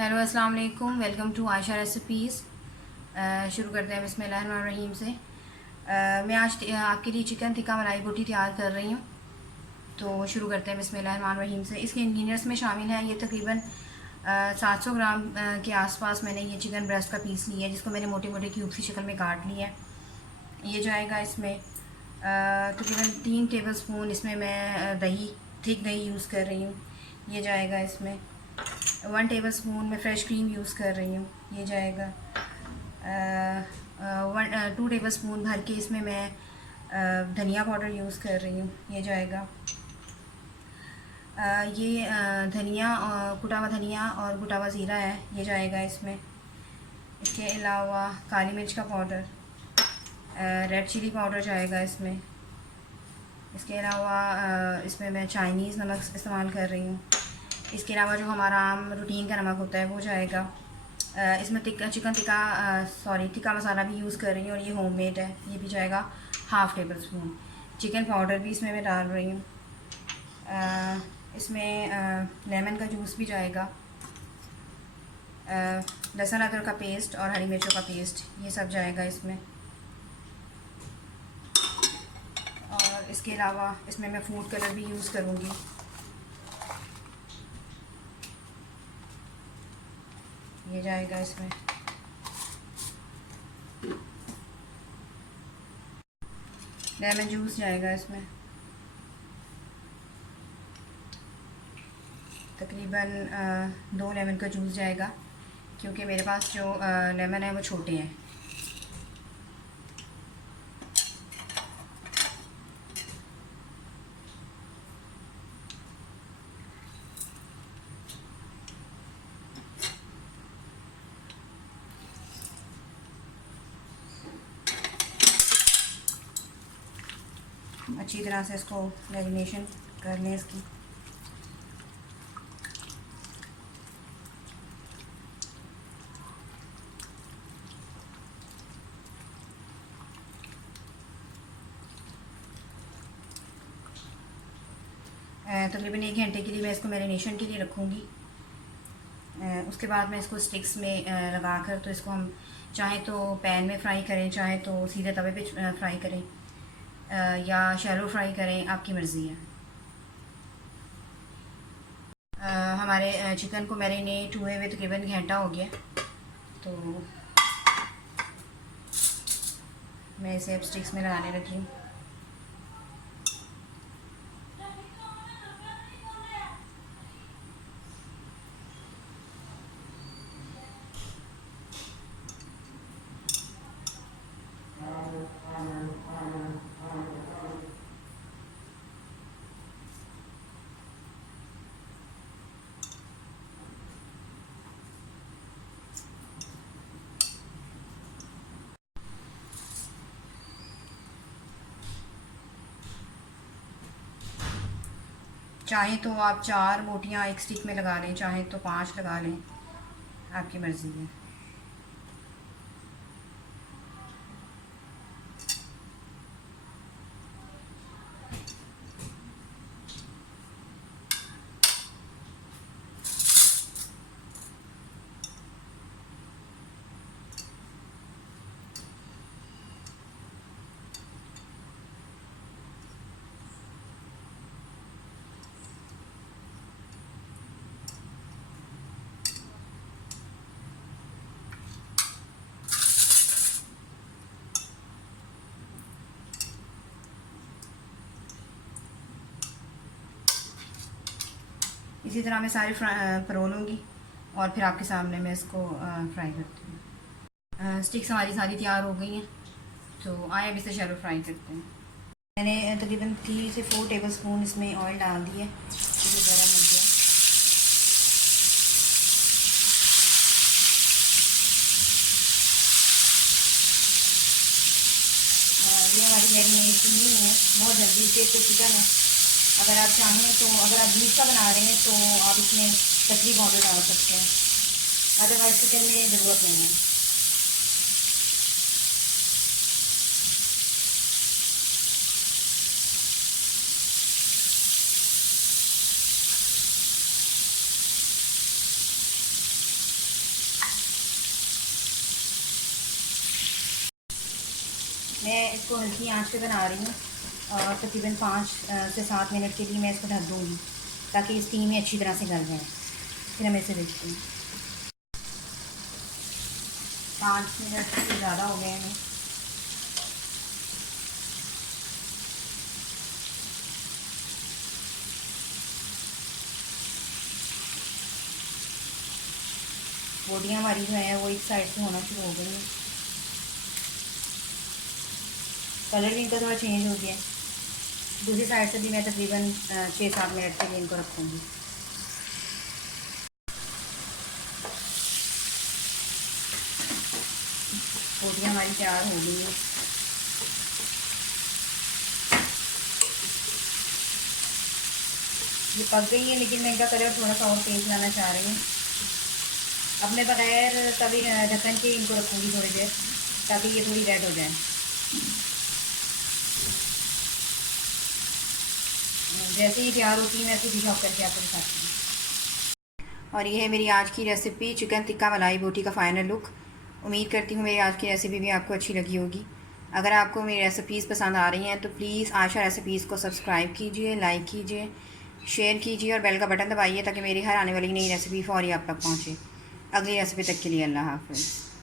Hello अस्सलाम वालेकुम, welcome to Ayesha recipes. शुरू करते हैं बिस्मिल्लाहिर्रहमानिर्रहीम से। मैं आज आपके लिए चिकन टिक्का मलाई बोटी तैयार कर रही हूँ। तो शुरू करते हैं बिस्मिल्लाहिर्रहमानिर्रहीम से। इसके इंग्रेडिएंट्स में शामिल हैं, ये तकरीबन 700 ग्राम के आसपास मैंने ये चिकन ब्रेस्ट का पीस लिया है, जिसको मैंने मोटे मोटे क्यूब की शक्ल में काट लिया है। ये जाएगा इसमें तकरीबन 3 टेबल स्पून इसमें मैं दही, थिक दही यूज़ कर रही हूँ। ये जाएगा इसमें 1 टेबल स्पून मैं फ़्रेश क्रीम यूज़ कर रही हूँ। ये जाएगा 2 टेबल स्पून भर के इसमें मैं धनिया पाउडर यूज़ कर रही हूँ। ये जाएगा ये धनिया, कुटा हुआ धनिया और कुटा हुआ ज़ीरा है, ये जाएगा इसमें। इसके अलावा काली मिर्च का पाउडर, रेड चिली पाउडर जाएगा इसमें। इसके अलावा इसमें मैं चाइनीज़ नमक इस्तेमाल कर रही हूँ। इसके अलावा जो हमारा आम रूटीन का नमक होता है वो जाएगा। इसमें टिक्का मसाला भी यूज़ कर रही हूँ और ये होममेड है, ये भी जाएगा half table spoon. Chicken powder भी इसमें मैं डाल रही हूँ। इसमें लेमन का जूस भी जाएगा, लहसुन अदरक का पेस्ट और हरी मिर्चों का पेस्ट, ये सब जाएगा इसमें। और इसके अलावा इसमें मैं फूड कलर भी यूज़ करूँगी। ये जाएगा इसमें। लेमन जूस जाएगा इसमें, तकरीबन 2 लेमन का जूस जाएगा, क्योंकि मेरे पास जो लेमन है वो छोटे हैं। अच्छी तरह से इसको मैरिनेशन कर लें इसकी। तकरीबन 1 घंटे के लिए मैं इसको मैरिनेशन के लिए रखूँगी। उसके बाद मैं इसको स्टिक्स में लगा कर, तो इसको हम चाहे तो पैन में फ्राई करें, चाहे तो सीधे तवे पे फ्राई करें, या शैलो फ्राई करें, आपकी मर्ज़ी है। हमारे चिकन को मैरिनेट हुए हुए तकरीबन घंटा हो गया, तो मैं इसे अब स्टिक्स में लगाने लगी हूँ। चाहे तो आप 4 बोटियाँ एक स्टिक में लगा लें, चाहे तो 5 लगा लें, आपकी मर्ज़ी है। इसी तरह मैं सारी परोलूँगी और फिर आपके सामने मैं इसको फ्राई करती हूँ। स्टिक्स हमारी सारी तैयार हो गई हैं, तो आए अब इसे शैलो फ्राई करते हैं। मैंने तकरीबन 3 से 4 टेबल स्पून इसमें ऑयल डाल दिए, इसे गर्म हो गया। ये हमारी मैरिनेशन नहीं है, बहुत जल्दी से इसको चिकन है। अगर आप चाहें तो, अगर आप बीफ का बना रहे हैं तो आप इसमें कतली पाउडर डाल सकते हैं, अदरवाइज़ चिकन में ज़रूरत नहीं है। मैं इसको हल्की आंच पे बना रही हूँ और तकरीबन 5 से 7 मिनट के लिए मैं इसको ढक दूँगी ताकि स्टीम में अच्छी तरह से गल जाए। फिर हम इसे देखते हैं। 5 मिनट से ज़्यादा हो गए हैं। बोटियाँ हमारी जो है वो एक साइड से होना शुरू हो गई हैं। कलर भी इनका थोड़ा चेंज हो गया है। दूसरी साइड से भी मैं तकरीबन 6-7 मिनट के लिए इनको रखूँगी। बोटियाँ हमारी तैयार हो गई हैं। ये पक गई है, लेकिन मैं इनका कलर थोड़ा सा और तेज लाना चाह रही हूँ। अब मैं बगैर तभी ढक्कन के इनको रखूँगी थोड़ी देर ताकि ये थोड़ी रेड हो जाए। जैसे ही तैयार होती है मैं इसको डिश ऑफ करके आपको दिखाती हूँ। और ये है मेरी आज की रेसिपी चिकन टिक्का मलाई बोटी का फ़ाइनल लुक। उम्मीद करती हूँ मेरी आज की रेसिपी भी आपको अच्छी लगी होगी। अगर आपको मेरी रेसिपीज़ पसंद आ रही हैं तो प्लीज़ आशा रेसिपीज़ को सब्सक्राइब कीजिए, लाइक कीजिए, शेयर कीजिए और बेल का बटन दबाइए ताकि मेरी हर आने वाली नई रेसिपी फौरी आप तक पहुँचे। अगली रेसिपी तक के लिए अल्लाह हाफ़िज़।